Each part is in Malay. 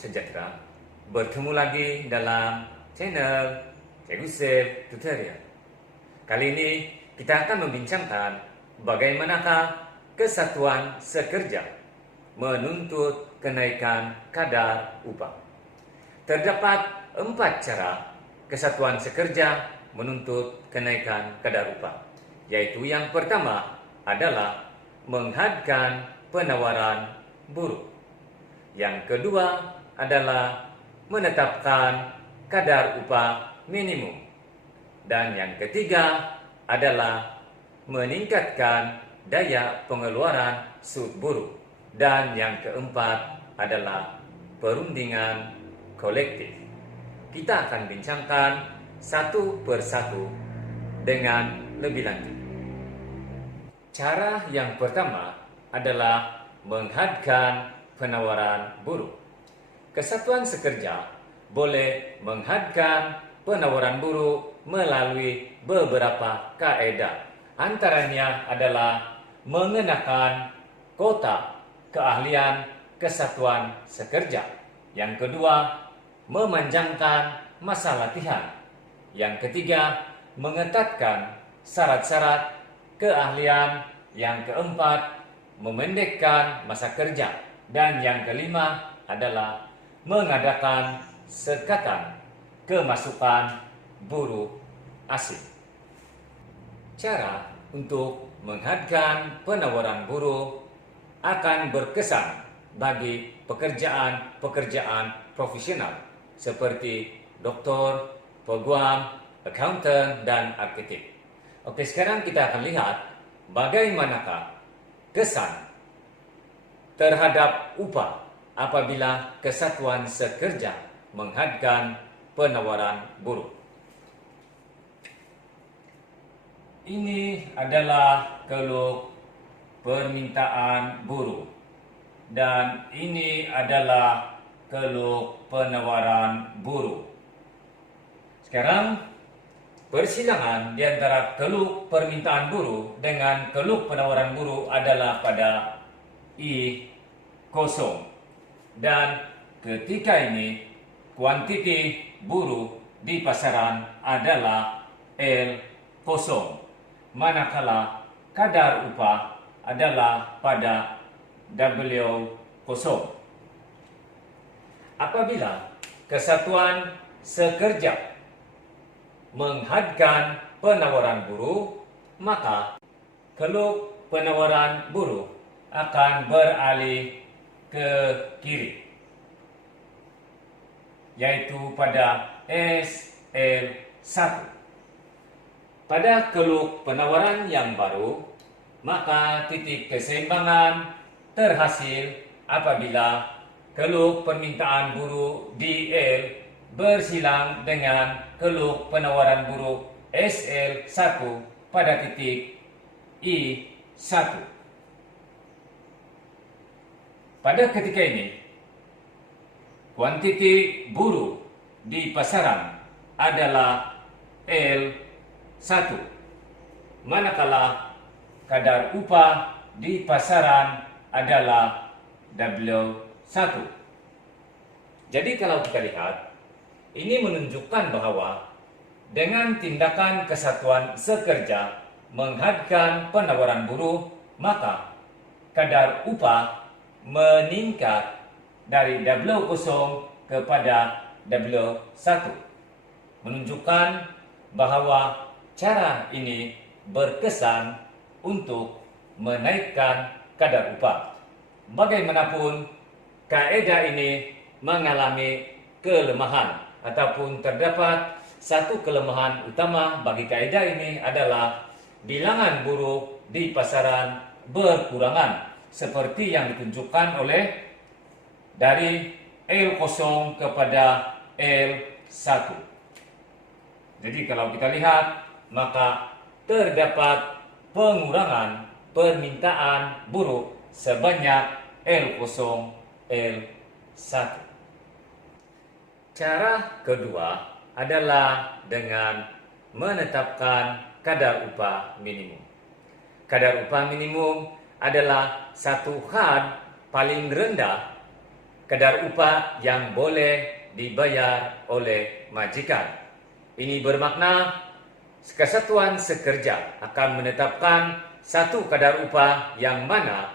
sejahtera. Bertemu lagi dalam channel Cikgu Save Tutorial. Kali ini kita akan membincangkan bagaimanakah kesatuan sekerja menuntut kenaikan kadar upah. Terdapat 4 cara kesatuan sekerja menuntut kenaikan kadar upah, yaitu yang pertama adalah menghadkan penawaran buruh. Yang kedua adalah menetapkan kadar upah minimum. Dan yang ketiga adalah meningkatkan daya pengeluaran sud buruh. Dan yang keempat adalah perundingan kolektif. Kita akan bincangkan satu persatu dengan lebih lanjut. Cara yang pertama adalah menghadkan penawaran buruh. Kesatuan sekerja boleh menghadkan penawaran buruh melalui beberapa kaedah. Antaranya adalah mengenakan kota keahlian kesatuan sekerja. Yang kedua, memanjangkan masa latihan. Yang ketiga, mengetatkan syarat-syarat keahlian. Yang keempat, memendekkan masa kerja. Dan yang kelima adalah mengadakan sekatan kemasukan buruh asing. Cara untuk menghadkan penawaran buruh akan berkesan bagi pekerjaan profesional seperti doktor, peguam, accountant, dan arsitek. Oke, sekarang kita akan lihat bagaimanakah kesan terhadap upah apabila kesatuan sekerja menghadkan penawaran buruh. Ini adalah keluk permintaan buruh dan ini adalah keluk penawaran buruh. Sekarang persilangan di antara keluk permintaan buruh dengan keluk penawaran buruh adalah pada I0. Dan ketika ini kuantiti buruh di pasaran adalah L0, manakala kadar upah adalah pada W0. Apabila kesatuan sekerja menghadkan penawaran buruh, maka keluk penawaran buruh akan beralih ke kiri, yaitu pada SL1. Pada keluk penawaran yang baru, maka titik keseimbangan terhasil apabila keluk permintaan buruh di L bersilang dengan keluk penawaran buruh SL1 pada titik I1. Pada ketika ini, kuantiti buruh di pasaran adalah L1, manakala kadar upah di pasaran adalah W1. Jadi kalau kita lihat, ini menunjukkan bahwa dengan tindakan kesatuan sekerja menghadkan penawaran buruh, maka kadar upah meningkat dari W0 kepada W1, menunjukkan bahwa cara ini berkesan untuk menaikkan kadar upah. Bagaimanapun, kaedah ini mengalami kelemahan ataupun terdapat satu kelemahan utama bagi kaedah ini adalah bilangan buruh di pasaran berkurangan, seperti yang ditunjukkan oleh dari L0 kepada L1. Jadi kalau kita lihat, maka terdapat pengurangan permintaan buruh sebanyak L0, L1. Cara kedua adalah dengan menetapkan kadar upah minimum. Kadar upah minimum adalah satu had paling rendah kadar upah yang boleh dibayar oleh majikan. Ini bermakna Kesatuan Sekerja akan menetapkan satu kadar upah yang mana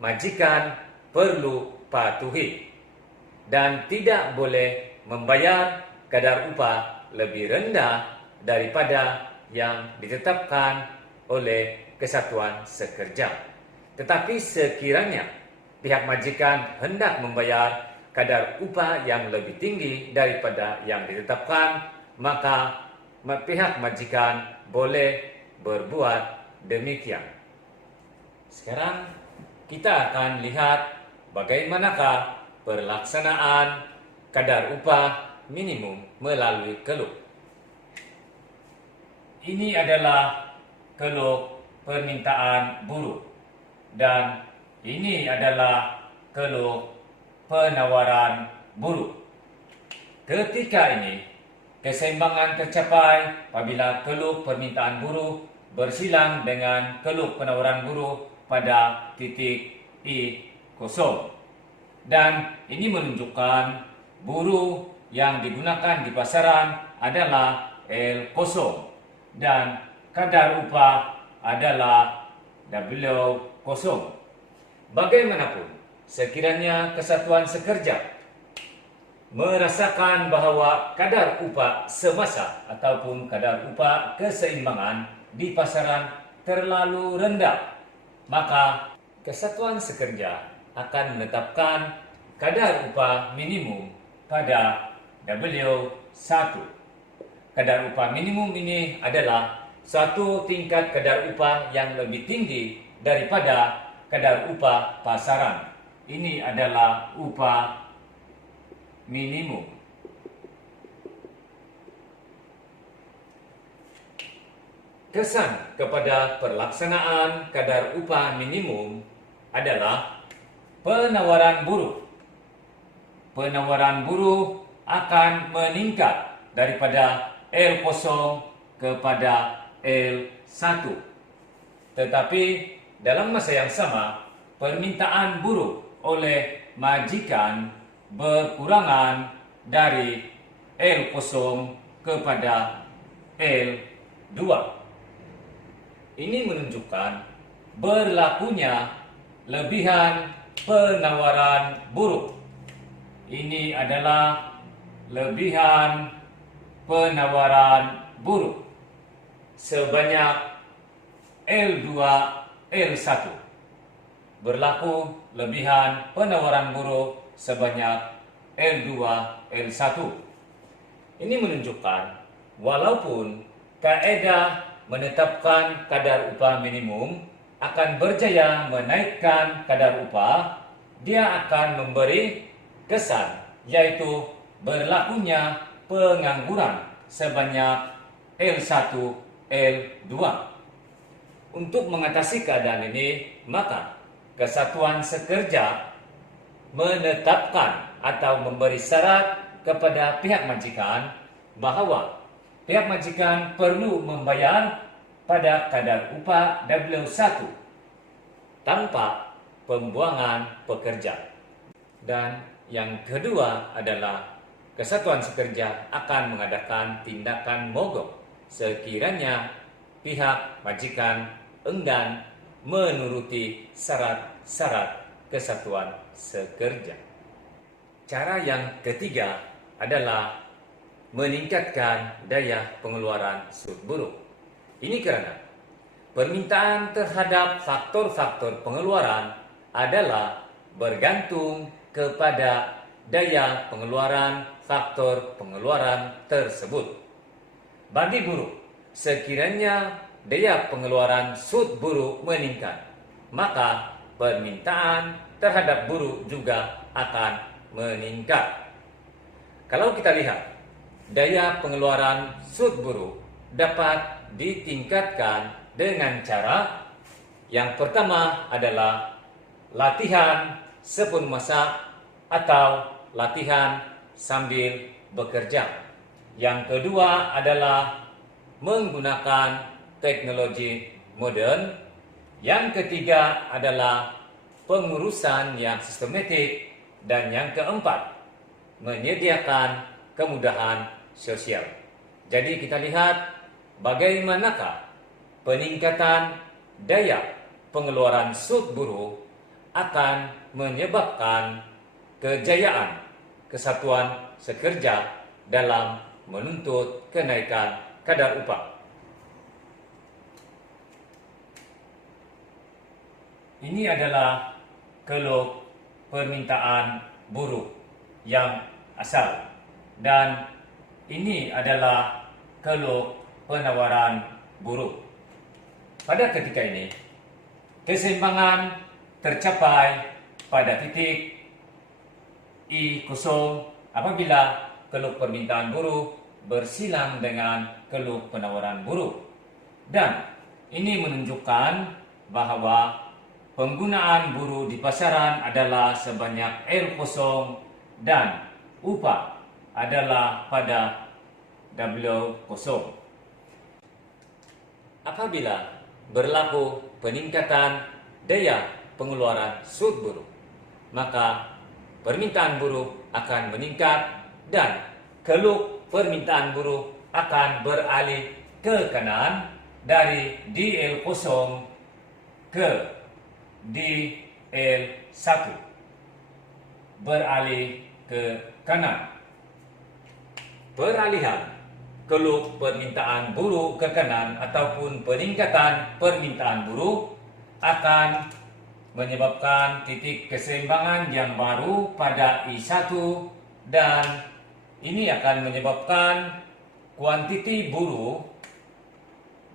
majikan perlu patuhi dan tidak boleh membayar kadar upah lebih rendah daripada yang ditetapkan oleh Kesatuan Sekerja. Tetapi sekiranya pihak majikan hendak membayar kadar upah yang lebih tinggi daripada yang ditetapkan, maka pihak majikan boleh berbuat demikian. Sekarang kita akan lihat bagaimanakah pelaksanaan kadar upah minimum melalui keluk. Ini adalah keluk permintaan buruh dan ini adalah keluk penawaran buruh. Ketika ini keseimbangan tercapai apabila keluk permintaan buruh bersilang dengan keluk penawaran buruh pada titik I0. Dan ini menunjukkan buruh yang digunakan di pasaran adalah L0 dan kadar upah adalah W0. Bagaimanapun, sekiranya Kesatuan Sekerja merasakan bahawa kadar upah semasa ataupun kadar upah keseimbangan di pasaran terlalu rendah, maka Kesatuan Sekerja akan menetapkan kadar upah minimum pada W1. Kadar upah minimum ini adalah suatu tingkat kadar upah yang lebih tinggi daripada kadar upah pasaran. Ini adalah upah minimum. Kesan kepada pelaksanaan kadar upah minimum adalah penawaran buruh. Penawaran buruh akan meningkat daripada L0 kepada L1. Tetapi dalam masa yang sama, permintaan buruh oleh majikan berkurangan dari L0 kepada L2. Ini menunjukkan berlakunya lebihan penawaran buruh. Ini adalah lebihan penawaran buruh sebanyak L2, L1. Berlaku lebihan penawaran buruh sebanyak L2, L1. Ini menunjukkan walaupun kaedah menetapkan kadar upah minimum akan berjaya menaikkan kadar upah, dia akan memberi kesan yaitu berlakunya pengangguran sebanyak L1, L2. Untuk mengatasi keadaan ini, maka Kesatuan Sekerja menetapkan atau memberi syarat kepada pihak majikan bahawa pihak majikan perlu membayar pada kadar upah W1 tanpa pembuangan pekerja. Dan yang kedua adalah Kesatuan Sekerja akan mengadakan tindakan mogok sekiranya pihak majikan enggan menuruti syarat-syarat Kesatuan Sekerja. Cara yang ketiga adalah meningkatkan daya pengeluaran sud buruh. Ini kerana permintaan terhadap faktor-faktor pengeluaran adalah bergantung kepada daya pengeluaran faktor pengeluaran tersebut. Bagi buruh, sekiranya daya pengeluaran sud buruh meningkat, maka permintaan terhadap buruh juga akan meningkat. Kalau kita lihat, daya pengeluaran sud buruh dapat ditingkatkan dengan cara yang pertama adalah latihan sepenuh masa atau latihan sambil bekerja. Yang kedua adalah menggunakan teknologi modern. Yang ketiga adalah pengurusan yang sistematik Dan yang keempat, menyediakan kemudahan sosial. Jadi kita lihat bagaimanakah peningkatan daya pengeluaran sud buruh akan menyebabkan kejayaan kesatuan sekerja dalam menuntut kenaikan kadar upah. Ini adalah keluh permintaan buruh yang asal, dan ini adalah keluh penawaran buruh. Pada ketika ini, keseimbangan tercapai pada titik I0 apabila keluh permintaan buruh bersilang dengan keluh penawaran buruh. Dan ini menunjukkan bahwa penggunaan buruh di pasaran adalah sebanyak L0 dan upah adalah pada W0. Apabila berlaku peningkatan daya pengeluaran sud buruh, maka permintaan buruh akan meningkat dan keluh permintaan buruh akan beralih ke kanan dari DL0 ke DL1, beralih ke kanan. Peralihan keluh permintaan buruh ke kanan ataupun peningkatan permintaan buruh akan menyebabkan titik keseimbangan yang baru pada I1, dan ini akan menyebabkan kuantiti buruh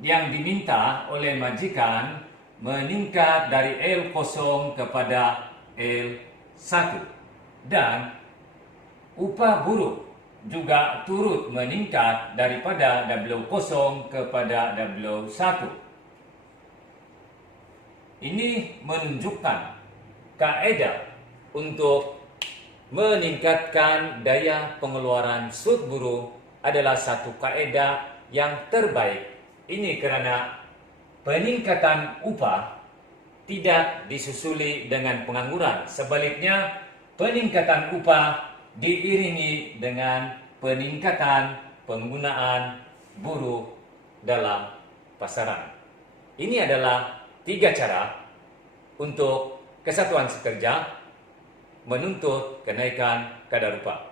yang diminta oleh majikan meningkat dari L0 kepada L1, dan upah buruh juga turut meningkat daripada W0 kepada W1. Ini menunjukkan kaedah untuk meningkatkan daya pengeluaran sud buruh adalah satu kaedah yang terbaik. Ini karena peningkatan upah tidak disusuli dengan pengangguran. Sebaliknya, peningkatan upah diiringi dengan peningkatan penggunaan buruh dalam pasaran. Ini adalah 3 cara untuk kesatuan sekerja menuntut kenaikan kadar upah.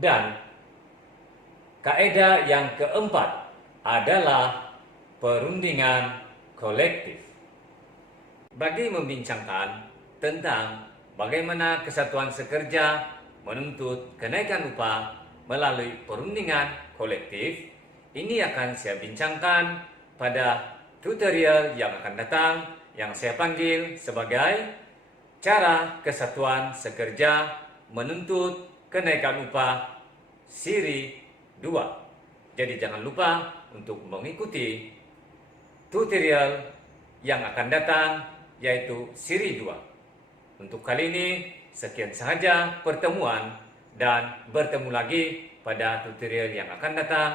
Dan kaedah yang keempat adalah perundingan kolektif. Bagi membincangkan tentang bagaimana kesatuan sekerja menuntut kenaikan upah melalui perundingan kolektif, ini akan saya bincangkan pada tutorial yang akan datang, yang saya panggil sebagai cara kesatuan sekerja menuntut kenaikan upah siri 2. Jadi jangan lupa untuk mengikuti tutorial yang akan datang, yaitu siri 2. Untuk kali ini sekian sahaja pertemuan, dan bertemu lagi pada tutorial yang akan datang.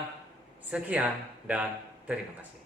Sekian dan terima kasih.